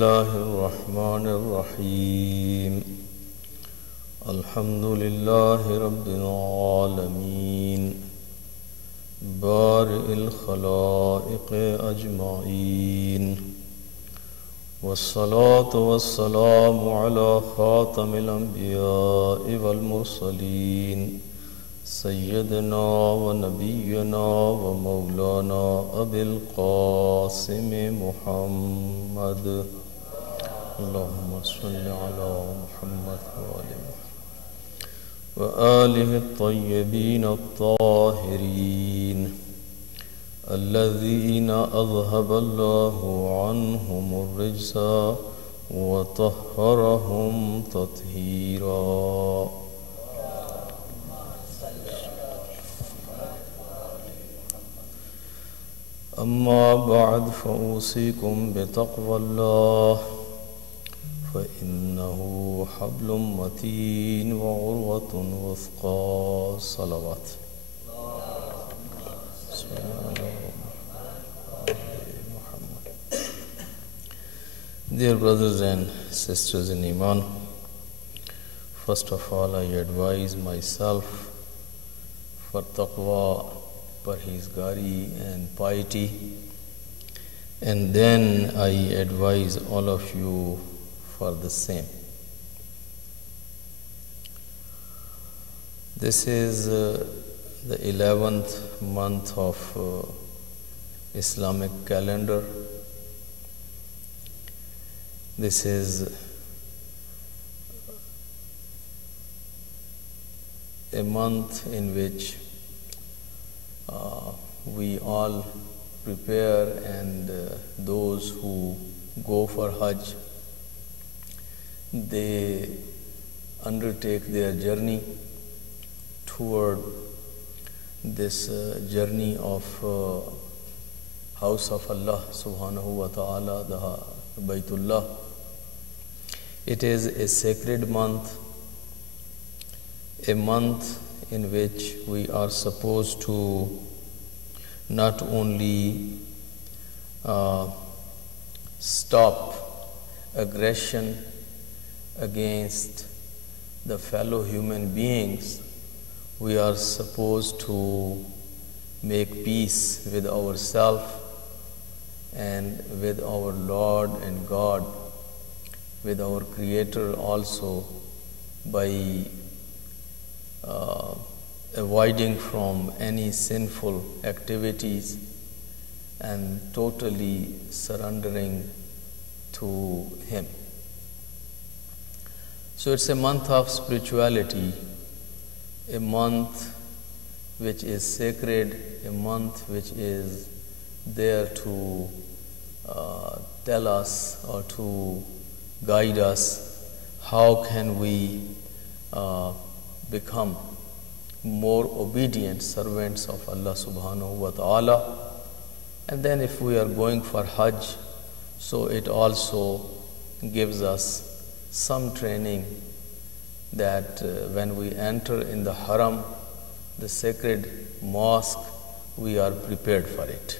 الله الرحمن الرحيم الحمد لله رب العالمين بارئ الخلائق أجمعين والصلاة والسلام على خاتم الأنبياء والمرسلين سيدنا ونبينا ومولانا أبي القاسم محمد اللهم صل على محمد وآله الطيبين الطاهرين الذين أذهب الله عنهم الرجس وطهرهم تطهيرا. أما بعد فأوصيكم بتقوى الله فإنه حبل متين وعروة وثقى. صلوات. Dear brothers and sisters in Iman, first of all I advise myself for taqwa, parhezgari and piety, and then I advise all of you for the same. This is the 11th month of Islamic calendar. This is a month in which we all prepare, and those who go for Hajj, they undertake their journey toward this journey of house of Allah subhanahu wa ta'ala, the Baytullah. It is a sacred month, a month in which we are supposed to not only stop aggression against the fellow human beings, we are supposed to make peace with ourselves and with our Lord and God, with our Creator also, by avoiding from any sinful activities and totally surrendering to Him. So it's a month of spirituality, a month which is sacred, a month which is there to tell us or to guide us how can we become more obedient servants of Allah subhanahu wa ta'ala. And then if we are going for Hajj, so it also gives us some training that when we enter in the Haram, the sacred mosque, we are prepared for it.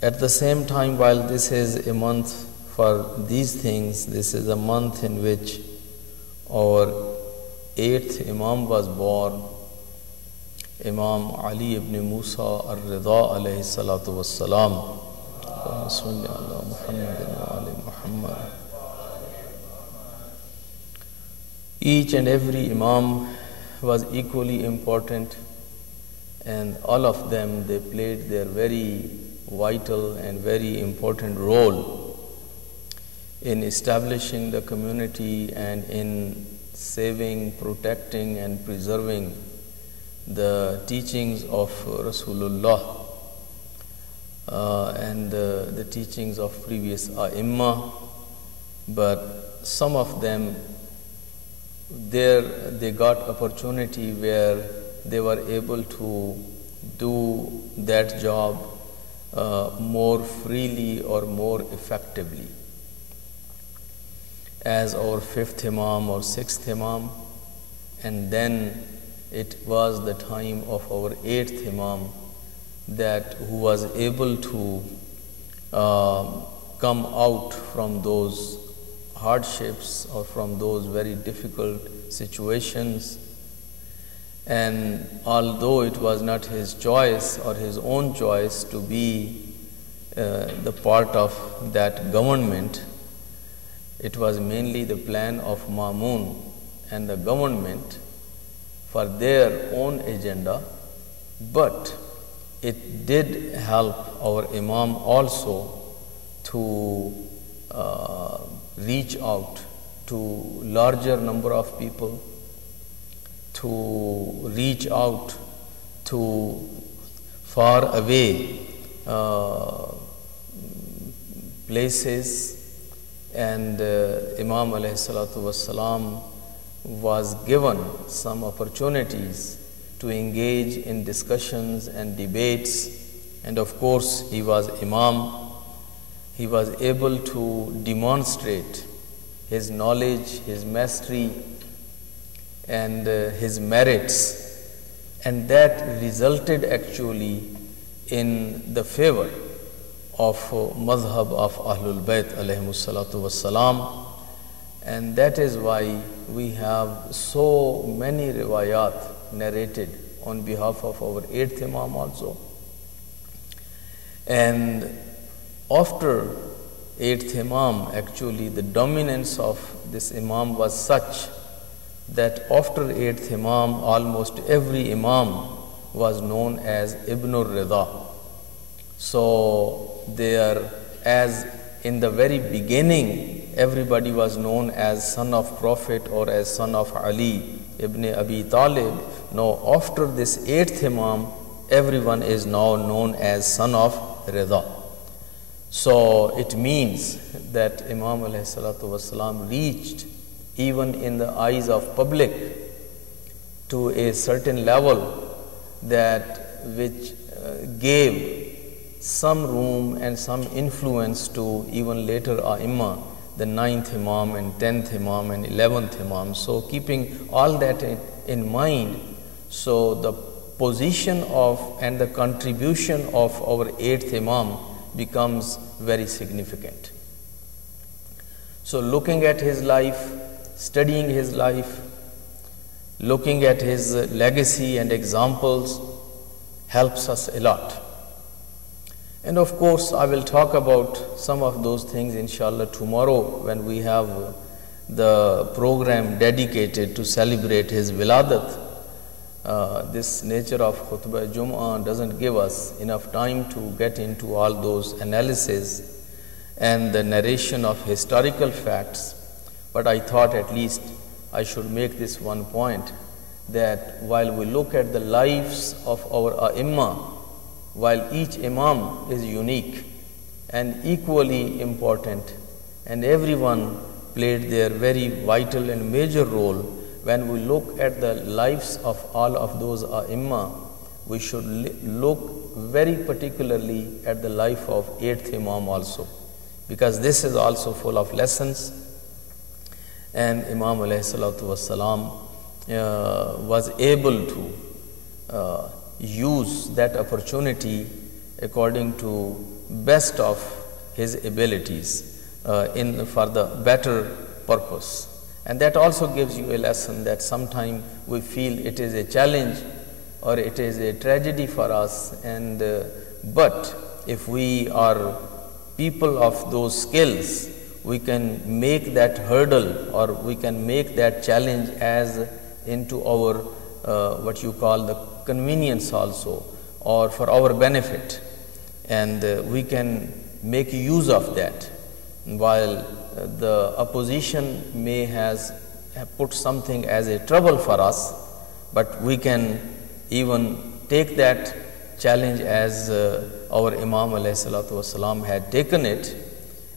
At the same time, while this is a month for these things, this is a month in which our 8th Imam was born, Imam Ali ibn Musa al-Rida alayhi salatu wassalam. Each and every Imam was equally important, and all of them, they played their very vital and very important role in establishing the community and in saving, protecting and preserving the teachings of Rasulullah and the teachings of previous A'immah. But some of them, they got opportunity where they were able to do that job more freely or more effectively. As our 5th Imam or 6th Imam, and then it was the time of our 8th Imam who was able to come out from those hardships or from those very difficult situations. And although it was not his choice or his own choice to be the part of that government, it was mainly the plan of Mamun and the government for their own agenda, but it did help our Imam also to reach out to larger number of people, to reach out to far away places, and Imam alayhi salatu wassalam was given some opportunities to engage in discussions and debates, and of course he was Imam. He was able to demonstrate his knowledge, his mastery, and his merits, and that resulted actually in the favor of madhab of Ahlul Bayt alayhimus salatu wassalam, and that is why we have so many riwayat narrated on behalf of our 8th Imam also. And after 8th Imam, actually the dominance of this Imam was such that after 8th Imam, almost every Imam was known as Ibn al-Rida. So there, as in the very beginning, everybody was known as son of Prophet or as son of Ali ibn Abi Talib. Now after this 8th Imam, everyone is now known as son of Rida. So it means that Imam alayhi salatu wasalam reached even in the eyes of public to a certain level that which gave some room and some influence to even later A'imma, the 9th Imam and 10th Imam and 11th Imam. So keeping all that in mind, so the position of and the contribution of our 8th Imam becomes very significant. So looking at his life, studying his life, looking at his legacy and examples helps us a lot. And of course, I will talk about some of those things inshallah tomorrow when we have the program dedicated to celebrate his wiladat. This nature of khutbah Jum'ah doesn't give us enough time to get into all those analysis and the narration of historical facts, but I thought at least I should make this one point, that while we look at the lives of our A'imma, while each Imam is unique and equally important, and everyone played their very vital and major role, when we look at the lives of all of those A'imma, we should look very particularly at the life of 8th Imam also, because this is also full of lessons. And Imam alayhi salatu wassalam was able to use that opportunity according to best of his abilities for the better purpose. And that also gives you a lesson that sometimes we feel it is a challenge or it is a tragedy for us, and but if we are people of those skills, we can make that hurdle or we can make that challenge as into our what you call the convenience also, or for our benefit, and we can make use of that. While the opposition may have put something as a trouble for us, but we can even take that challenge as our Imam alayhi salatu wasalam had taken it,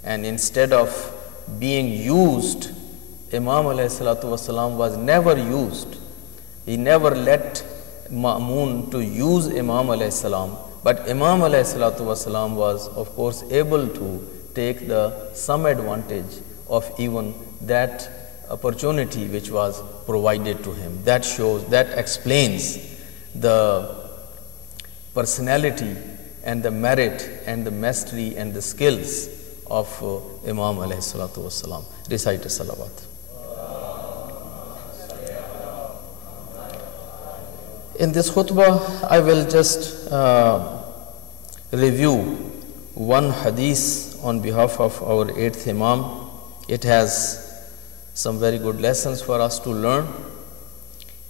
and instead of being used, Imam alayhi salatu wasalam was never used. He never let Ma'mun to use Imam alayhi salam, but Imam alayhi salatu wasalam was of course able to take some advantage of even that opportunity which was provided to him. That explains the personality and the merit and the mastery and the skills of Imam alayhi salatu wassalam. Recite a salawat. In this khutbah, I will just review one hadith on behalf of our 8th Imam. It has some very good lessons for us to learn,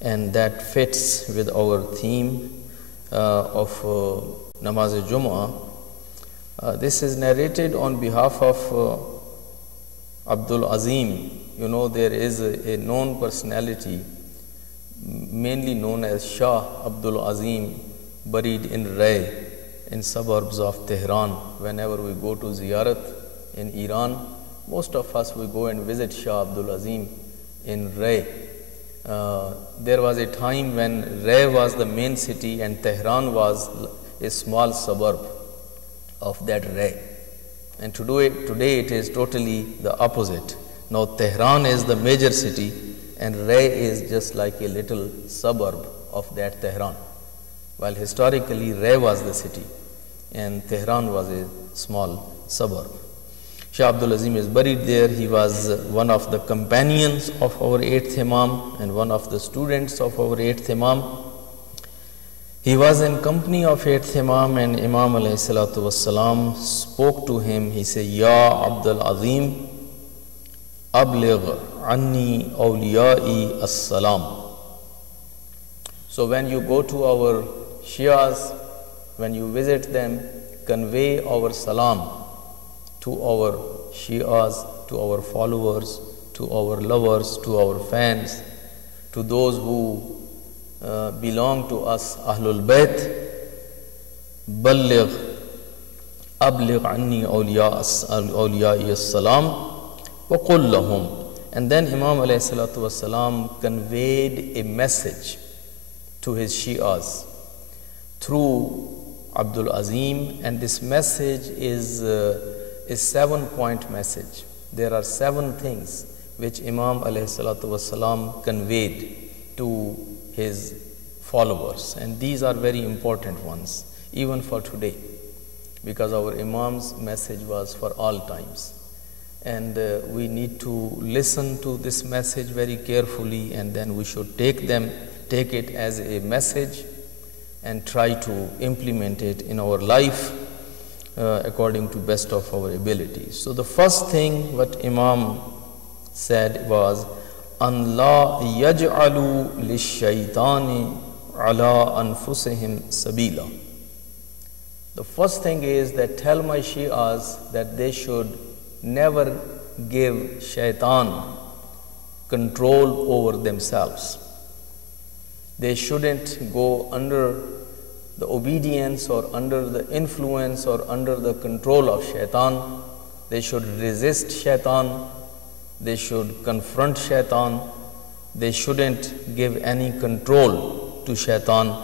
and that fits with our theme of Namaz Jum'ah. This is narrated on behalf of Abdul Azim. You know, there is a known personality, mainly known as Shah Abdul Azim, buried in Ray, in suburbs of Tehran. Whenever we go to Ziyarat in Iran, most of us we go and visit Shah Abdul Azim in Ray. There was a time when Ray was the main city and Tehran was a small suburb of that Ray. And today it is totally the opposite. Now Tehran is the major city and Ray is just like a little suburb of that Tehran. While historically Ray was the city and Tehran was a small suburb. Shah Abdul Azim is buried there. He was one of the companions of our 8th Imam and one of the students of our 8th Imam. He was in company of 8th Imam, and Imam alayhi salatu wassalam spoke to him. He said, Ya Abdul Azim, abligh anni awliyai as-salam. So when you go to our Shias, when you visit them, convey our salam to our Shias, to our followers, to our lovers, to our fans, to those who belong to us, Ahlul Bayt. Abligh anni awliyai as-salam wa qul lahum. And then Imam alayhi salatu wassalam conveyed a message to his Shias through Abdul Azim, and this message is a 7-point message. There are 7 things which Imam alayhi salatu wassalam conveyed to his followers, and these are very important ones even for today, because our Imam's message was for all times, and we need to listen to this message very carefully, and then we should take it as a message and try to implement it in our life according to best of our abilities. So the first thing what Imam said was, an la yaj'alu lish-shaytani ala anfusihim sabila. The first thing is that tell my Shias that they should never give shaitan control over themselves. They shouldn't go under the obedience or under the influence or under the control of shaitan. They should resist shaitan. They should confront shaitan. They shouldn't give any control to shaitan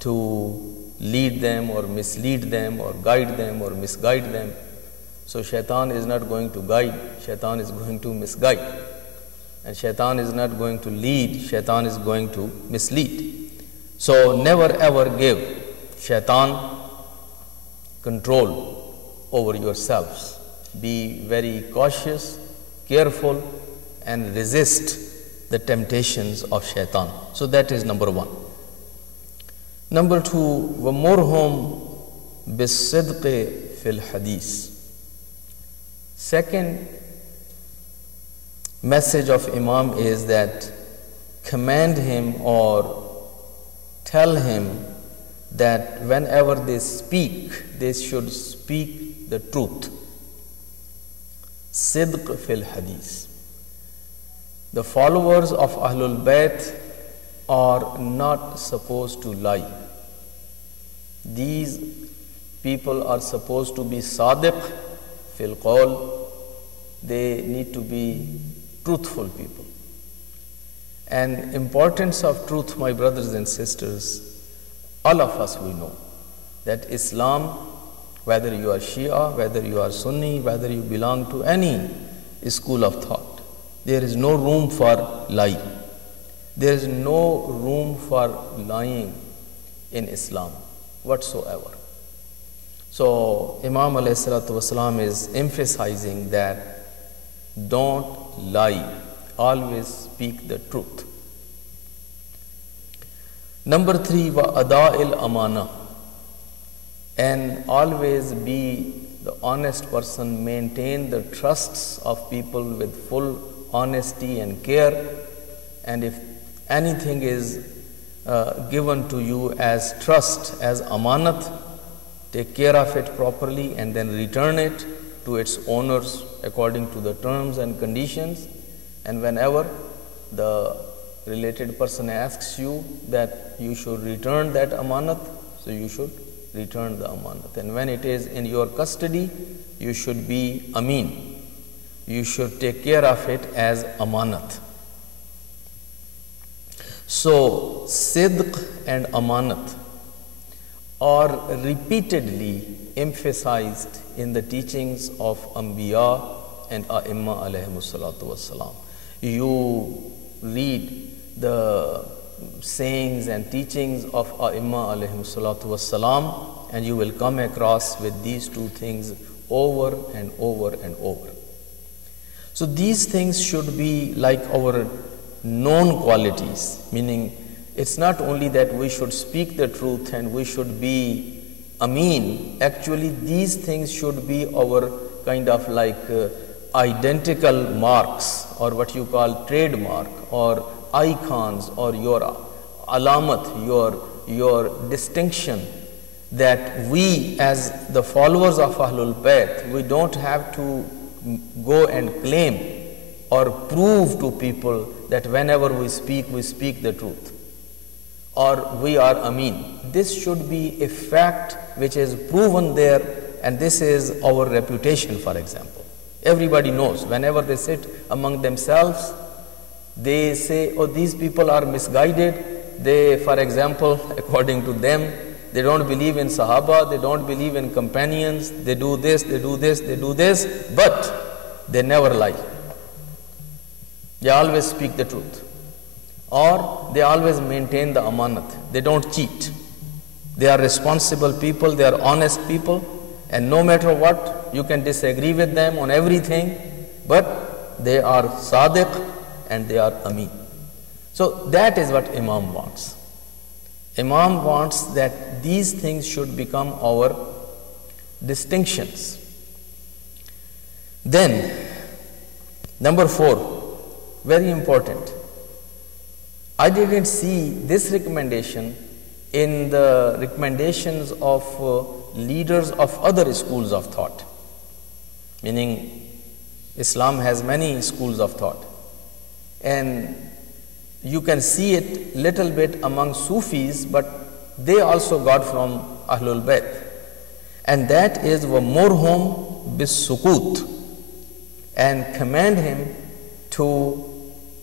to lead them or mislead them or guide them or misguide them. So shaitan is not going to guide, shaitan is going to misguide. And shaitan is not going to lead, shaitan is going to mislead. So never ever give shaitan control over yourselves. Be very cautious, careful, and resist the temptations of shaitan. So that is number 1. Number 2, وَمُرْهُمْ بِالصِّدْقِ فِي الْحَدِيثِ. Second message of Imam is that command him or tell him that whenever they speak, they should speak the truth. Sidq fil hadith. The followers of Ahlul Bayt are not supposed to lie. These people are supposed to be sadiq fil qawl. They need to be truthful people. And importance of truth, my brothers and sisters, all of us we know that Islam, whether you are Shia, whether you are Sunni, whether you belong to any school of thought, there is no room for lie. There is no room for lying in Islam whatsoever. So Imam alayhi salatu wasalam is emphasizing that don't lie, always speak the truth. Number 3, wa ada'il amana, and always be the honest person, maintain the trusts of people with full honesty and care, and if anything is given to you as trust, as amanat, take care of it properly and then return it to its owners according to the terms and conditions. And whenever the related person asks you that you should return that amanat, so you should return the amanat. And when it is in your custody, you should be amin. You should take care of it as amanat. So sidq and amanat are repeatedly emphasized in the teachings of Anbiya and A'imma alayhimus salatu wassalam. You read the sayings and teachings of A'imma alayhimus salatu wassalam, and you will come across with these two things over and over and over. So these things should be like our known qualities, meaning it's not only that we should speak the truth and we should be ameen. Actually, these things should be our kind of like identical marks, or what you call trademark, or icons, or your alamat, your distinction, that we as the followers of Ahlul Bayt, we don't have to go and claim or prove to people that whenever we speak the truth, or we are ameen. This should be a fact which is proven there, and this is our reputation, for example. Everybody knows, whenever they sit among themselves, they say, oh, these people are misguided. They, for example, according to them, they don't believe in Sahaba, they don't believe in companions, they do this, they do this, they do this, but they never lie. They always speak the truth. Or they always maintain the amanat. They don't cheat. They are responsible people, they are honest people, and no matter what, you can disagree with them on everything, but they are sadiq and they are ameen. So that is what Imam wants. Imam wants that these things should become our distinctions. Then, number 4, very important. I didn't see this recommendation in the recommendations of leaders of other schools of thought. Meaning, Islam has many schools of thought. And you can see it little bit among Sufis, but they also got from Ahlul Bayt. And that is وَمُرْهُمْ بِالسُّكُوت, and command him to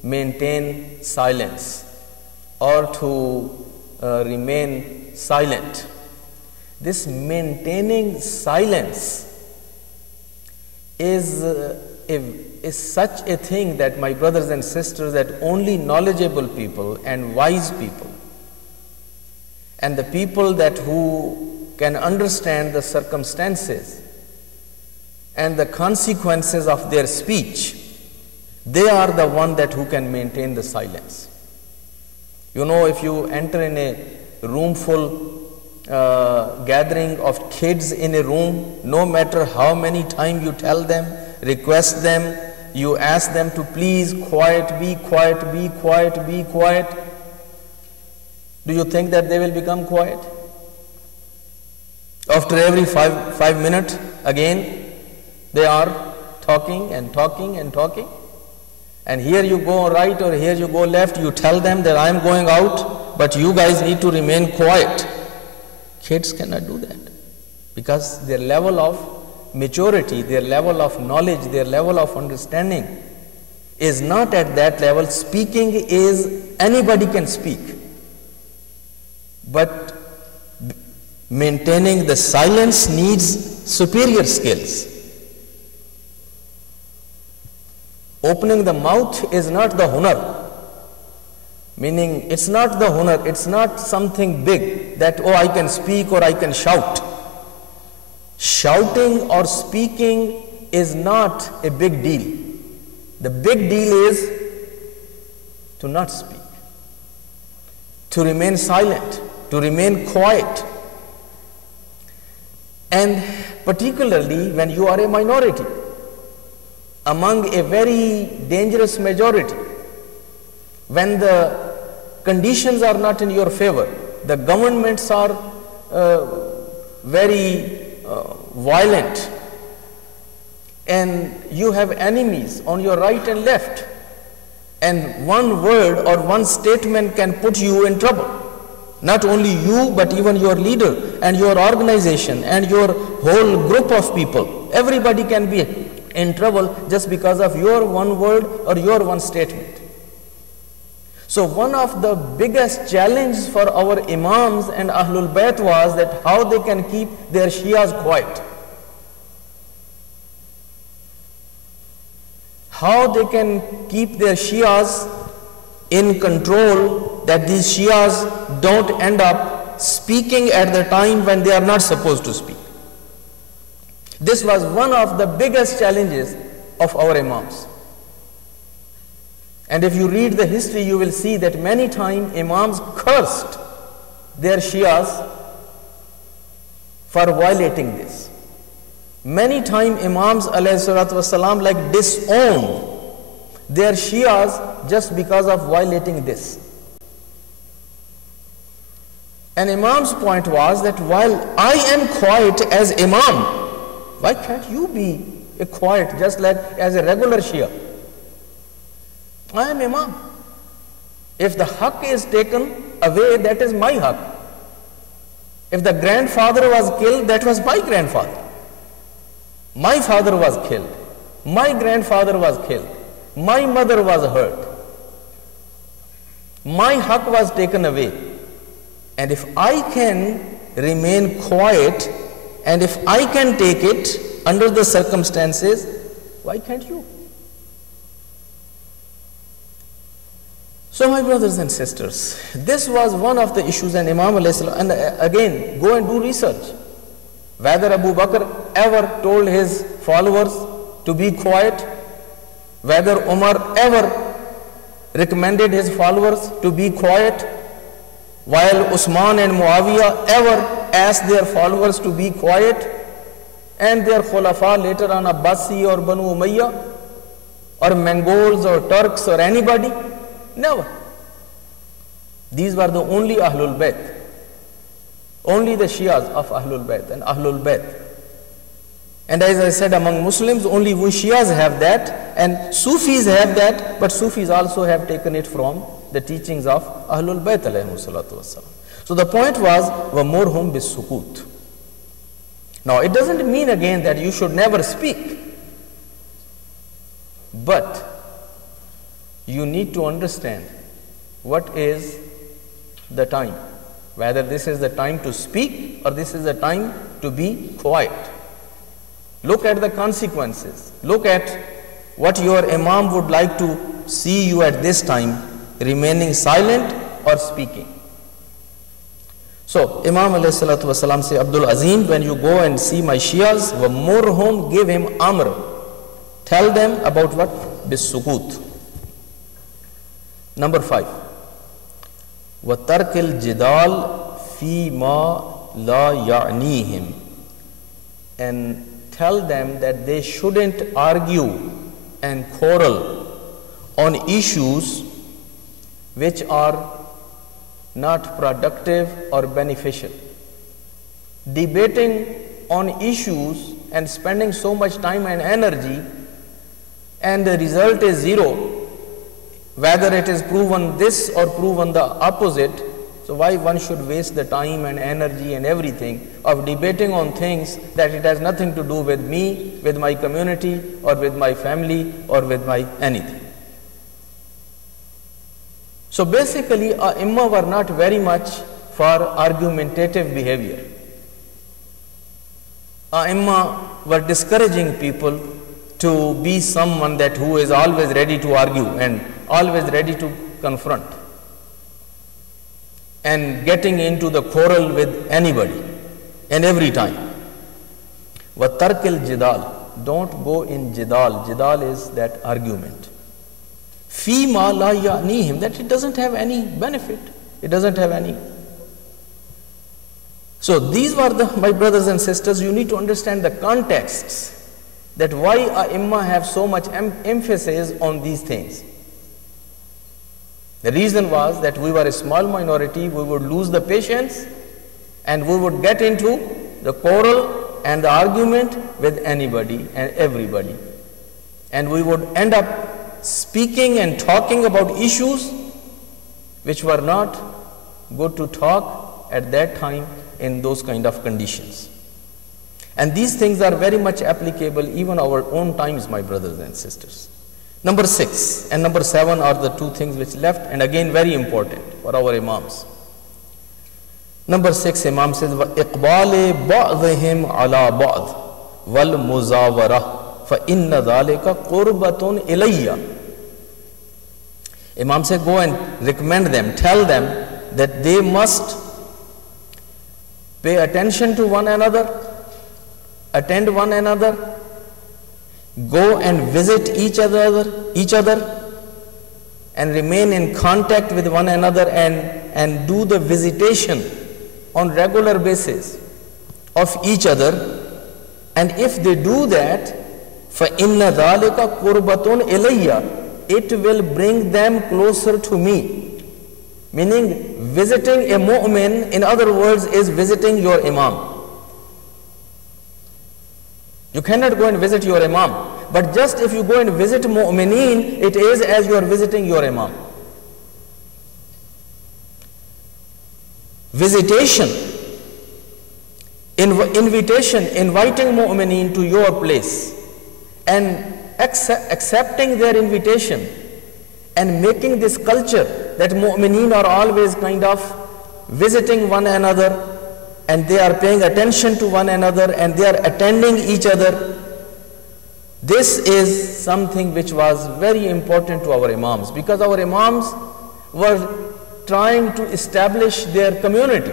maintain silence or to remain silent. This maintaining silence is such a thing that, my brothers and sisters, that only knowledgeable people and wise people and the people that who can understand the circumstances and the consequences of their speech, they are the one that who can maintain the silence. You know, if you enter in a room full gathering of kids in a room, no matter how many times you tell them, request them, you ask them to please quiet, be quiet, be quiet, be quiet, do you think that they will become quiet? After every five minutes, again, they are talking and talking and talking. And here you go right or here you go left, you tell them that I am going out, but you guys need to remain quiet. Kids cannot do that, because their level of maturity, their level of knowledge, their level of understanding is not at that level. Speaking is, anybody can speak, but maintaining the silence needs superior skills. Opening the mouth is not the hunar. Meaning, it's not the hunar, it's not something big that, oh, I can speak or I can shout. Shouting or speaking is not a big deal. The big deal is to not speak, to remain silent, to remain quiet. And particularly when you are a minority among a very dangerous majority, when the conditions are not in your favor, the governments are very violent, and you have enemies on your right and left, and one word or one statement can put you in trouble. Not only you, but even your leader and your organization and your whole group of people. Everybody can be in trouble just because of your one word or your one statement. So one of the biggest challenges for our imams and Ahlul Bayt was that how they can keep their Shias quiet. How they can keep their Shias in control, that these Shias don't end up speaking at the time when they are not supposed to speak. This was one of the biggest challenges of our imams. And if you read the history, you will see that many times imams cursed their Shias for violating this. Many times imams ﷺ like disown their Shias just because of violating this. And imam's point was that while I am quiet as imam, why can't you be quiet just like as a regular Shia? I am imam. If the haqq is taken away, that is my haqq. If the grandfather was killed, that was my grandfather. My father was killed. My grandfather was killed. My mother was hurt. My haqq was taken away. And if I can remain quiet, and if I can take it under the circumstances, why can't you? So my brothers and sisters, this was one of the issues, and Imam alayhi, and again, go and do research. Whether Abu Bakr ever told his followers to be quiet, whether Umar ever recommended his followers to be quiet, while Usman and Muawiyah ever asked their followers to be quiet, and their Khulafa later on Abbasi or Banu Umayyah, or Mongols or Turks or anybody, never. These were the only Ahlul Bayt, only the Shias of Ahlul Bayt and Ahlul Bayt. And as I said, among Muslims, only we Shias have that, and Sufis have that, but Sufis also have taken it from the teachings of Ahlul Bayt alayhimu salatu wassalam. So the point was, وَمُرْهُمْ بِالسُّكُوتِ. Now it doesn't mean again that you should never speak, but you need to understand what is the time, whether this is the time to speak or this is the time to be quiet. Look at the consequences. Look at what your imam would like to see you at this time, remaining silent or speaking. So Imam alayhi salatu wasalam say, Abdul Azim, when you go and see my Shias, وَمُرْهُمْ, give him amr. Tell them about what? Bis-sukut. Number 5. وَتَرْكِ الْجِدَالِ فِي مَا لَا يَعْنِيهِمْ. And tell them that they shouldn't argue and quarrel on issues which are not productive or beneficial. Debating on issues and spending so much time and energy, and the result is zero, whether it is proven this or proven the opposite. So why one should waste the time and energy and everything of debating on things that it has nothing to do with me, with my community, or with my family, or with my anything. So basically, Imma were not very much for argumentative behavior. Imma were discouraging people to be someone that who is always ready to argue and always ready to confront, and getting into the quarrel with anybody and every time. وَتَرْكِ الْجِدَالِ. Don't go in jidal. Jidal is that argument. فِي مَا لَا يَعْنِيهِمْ. That it doesn't have any benefit. It doesn't have any. So these were my brothers and sisters, you need to understand the contexts, that why Ai-Imma have so much emphasis on these things. The reason was that we were a small minority, we would lose the patience and we would get into the quarrel and the argument with anybody and everybody. And we would end up speaking and talking about issues which were not good to talk at that time in those kind of conditions. And these things are very much applicable even our own times, my brothers and sisters. Number 6 and number 7 are the two things which left, and again very important for our Imams. Number 6, Imam says, وَإِقْبَالِ بَعْضِهِمْ عَلَى بَعْضٍ وَالْمُزَاوَرَةِ فَإِنَّ ذَلِكَ قُرْبَةٌ إِلَيَّ. Imam said, go and recommend them, tell them that they must pay attention to one another, attend one another, go and visit each other, and remain in contact with one another and do the visitation on regular basis of each other. And if they do that, فَإِنَّ ذَلِكَ قُرْبَةٌ إِلَيَّ, it will bring them closer to me. Meaning, visiting a mu'min, in other words, is visiting your Imam. You cannot go and visit your Imam, but just if you go and visit mu'mineen, it is as you are visiting your Imam. Visitation, invitation, inviting mu'mineen to your place and accepting their invitation and making this culture that mu'mineen are always kind of visiting one another and they are paying attention to one another and they are attending each other. This is something which was very important to our Imams, because our Imams were trying to establish their community.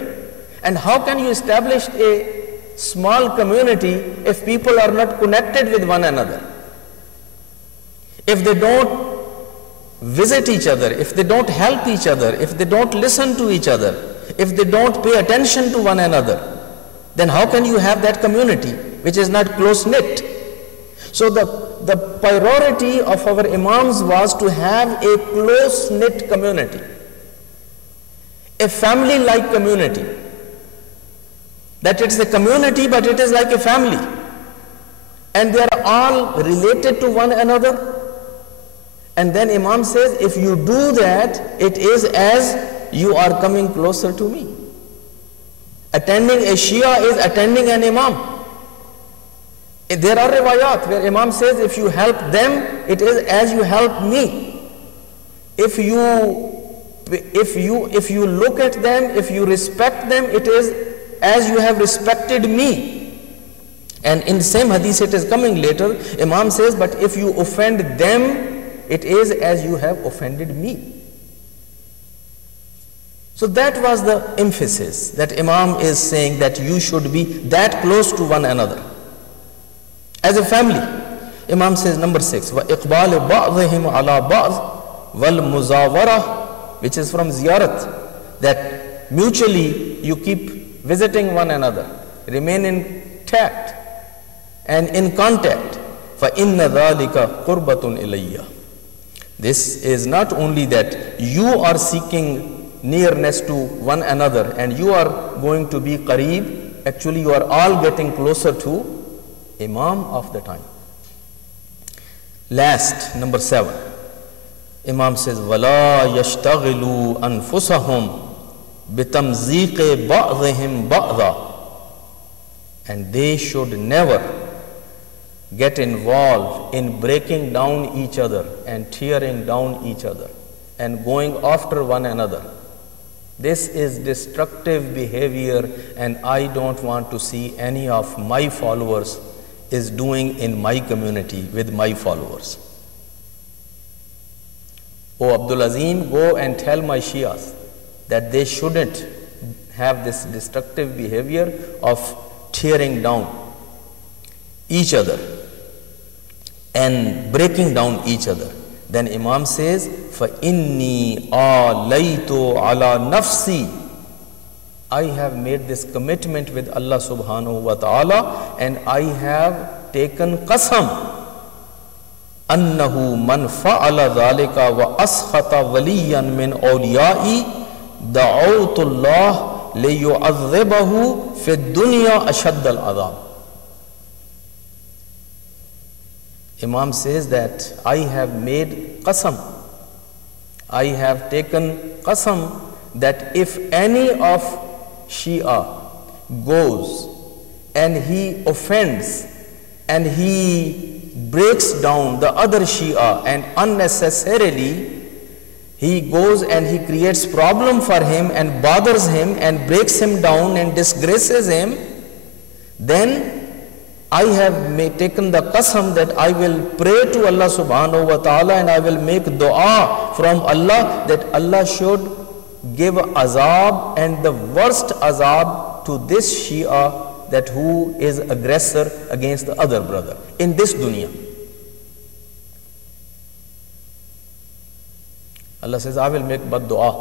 And how can you establish a small community if people are not connected with one another? If they don't visit each other, if they don't help each other, if they don't listen to each other, if they don't pay attention to one another, then how can you have that community which is not close-knit? So the priority of our Imams was to have a close-knit community, a family-like community. That it's a community, but it is like a family. And they are all related to one another. And then Imam says, if you do that, it is as you are coming closer to me. Attending a Shia is attending an Imam. There are riwayat where Imam says, if you help them, it is as you help me. If you look at them, if you respect them, it is as you have respected me. And in the same hadith it is coming later, Imam says, but if you offend them, it is as you have offended me. So that was the emphasis that Imam is saying, that you should be that close to one another as a family. Imam says, number 6, وَإِقْبَالِ بَعْضِهِمْ عَلَى بَعْضٍ وَالْمُزَاوَرَةِ, which is from ziyarat, that mutually you keep visiting one another, remain in tact and in contact. فَإِنَّ ذَلِكَ قُرْبَةٌ إِلَيَّ. This is not only that you are seeking nearness to one another and you are going to be qareeb, actually you are all getting closer to Imam of the time. Last, number 7, Imam says, وَلَا يَشْتَغِلُوا أَنفُسَهُمْ بِتَمْزِيقِ بَعْضِهِمْ بَعْضًا. And they should never get involved in breaking down each other and tearing down each other and going after one another. This is destructive behavior, and I don't want to see any of my followers is doing in my community with my followers. Oh Abdul Azim, go and tell my Shias that they shouldn't have this destructive behavior of tearing down each other and breaking down each other. Then Imam says, فَإِنِّي آلَيْتُ عَلَى نَفْسِي, I have made this commitment with Allah subhanahu wa ta'ala, and I have taken qasam, أَنَّهُ مَنْ فَعَلَ ذَلِكَ وَأَسْخَطَ وَلِيًّا مِنْ أَوْلِيَائِي دَعَوْتُ اللَّهِ لِيُعَذِّبَهُ فِي الدُّنْيَا أَشَدَّ الْعَذَابِ. Imam says that I have made qasam, I have taken qasam, that if any of Shia goes and he offends and he breaks down the other Shia and unnecessarily he goes and he creates problem for him and bothers him and breaks him down and disgraces him, then I have taken the qasam that I will pray to Allah subhanahu wa ta'ala and I will make dua from Allah that Allah should give azab and the worst azab to this Shia that who is aggressor against the other brother in this dunya. Allah says, I will make bad dua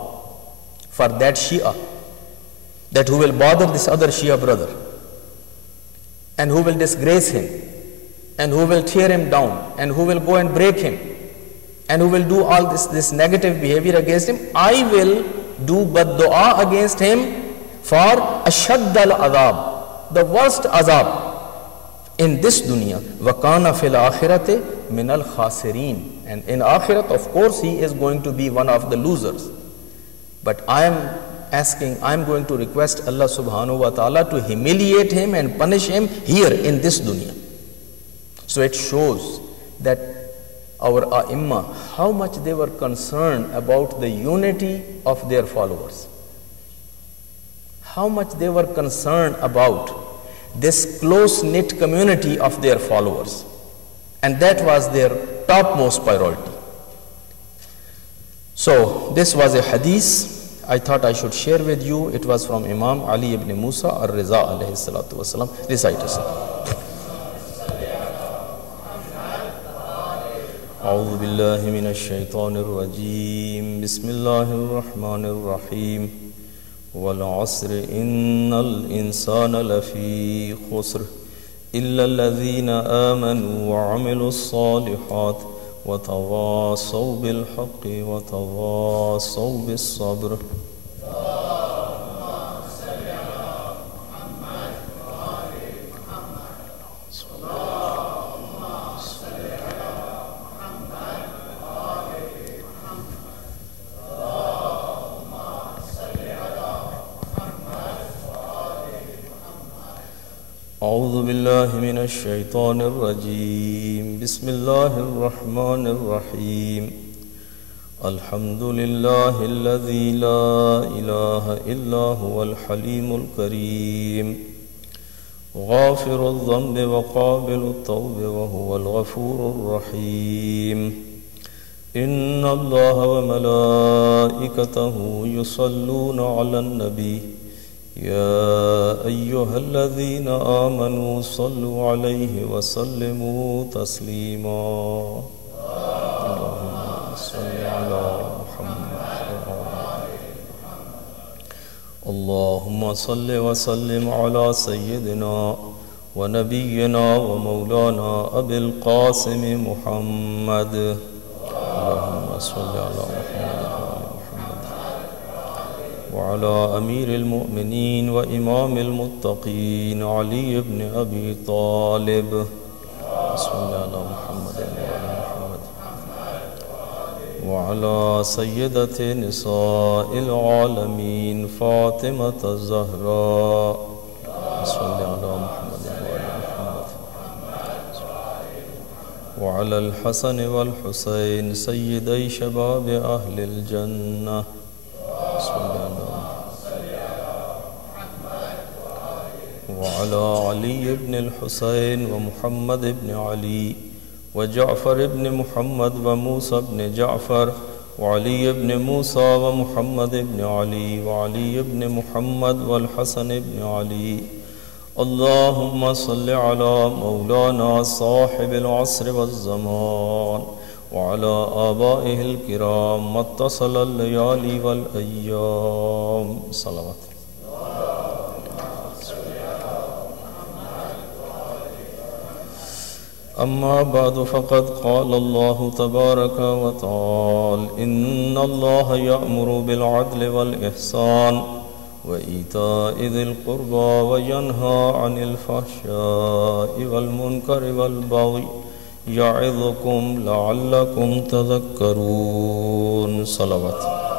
for that Shia that who will bother this other Shia brother and who will disgrace him and who will tear him down and who will go and break him and who will do all this negative behavior against him. I will do bad dua against him for ashadd al-adab, the worst azab in this dunya. Wakana fil akhirati min al-khasirin, and in akhirat of course he is going to be one of the losers. But I am going to request Allah subhanahu wa ta'ala to humiliate him and punish him here in this dunya. So it shows that our A'imma, how much they were concerned about the unity of their followers. How much they were concerned about this close-knit community of their followers. And that was their topmost priority. So this was a hadith I thought I should share with you. It was from Imam Ali ibn Musa al-Riza alayhi salatu wasalam. Recite it. أعوذ بالله من الشيطان الرجيم بسم الله الرحمن الرحيم والعصر إن الإنسان لفي خسر إلا الذين آمنوا وعملوا الصالحات وتواصوا بالحق وتواصوا بالصبر. أعوذ بالله من الشيطان الرجيم بسم الله الرحمن الرحيم الحمد لله الذي لا إله إلا هو الحليم الكريم غافر الذنب وقابل التوب وهو الغفور الرحيم إن الله وملائكته يصلون على النبي يا أيها الذين آمنوا صلوا عليه وسلموا تسليما. اللهم صل على محمد. اللهم صل وسلم على سيدنا ونبينا ومولانا أبي القاسم محمد. اللهم صل على محمد وعلى أمير المؤمنين وإمام المتقين علي بن أبي طالب. صلى الله على محمد وعلى محمد وعلى سيدة نساء العالمين فاطمة الزهراء. صلى الله على محمد وعلى محمد وعلى الحسن والحسين سيدي شباب أهل الجنة. وعلى علي بن الحسين ومحمد بن علي وجعفر بن محمد وموسى بن جعفر وعلي بن موسى ومحمد بن علي وعلي بن محمد والحسن بن علي اللهم صل على مولانا صاحب العصر والزمان وعلى آبائه الكرام ما اتصل الليالي والأيام صلوات. أما بعد فقد قال الله تبارك وتعالى إن الله يأمر بالعدل والإحسان وإيتاء ذي القربى وينهى عن الفحشاء والمنكر والبغي يعظكم لعلكم تذكرون صلوات.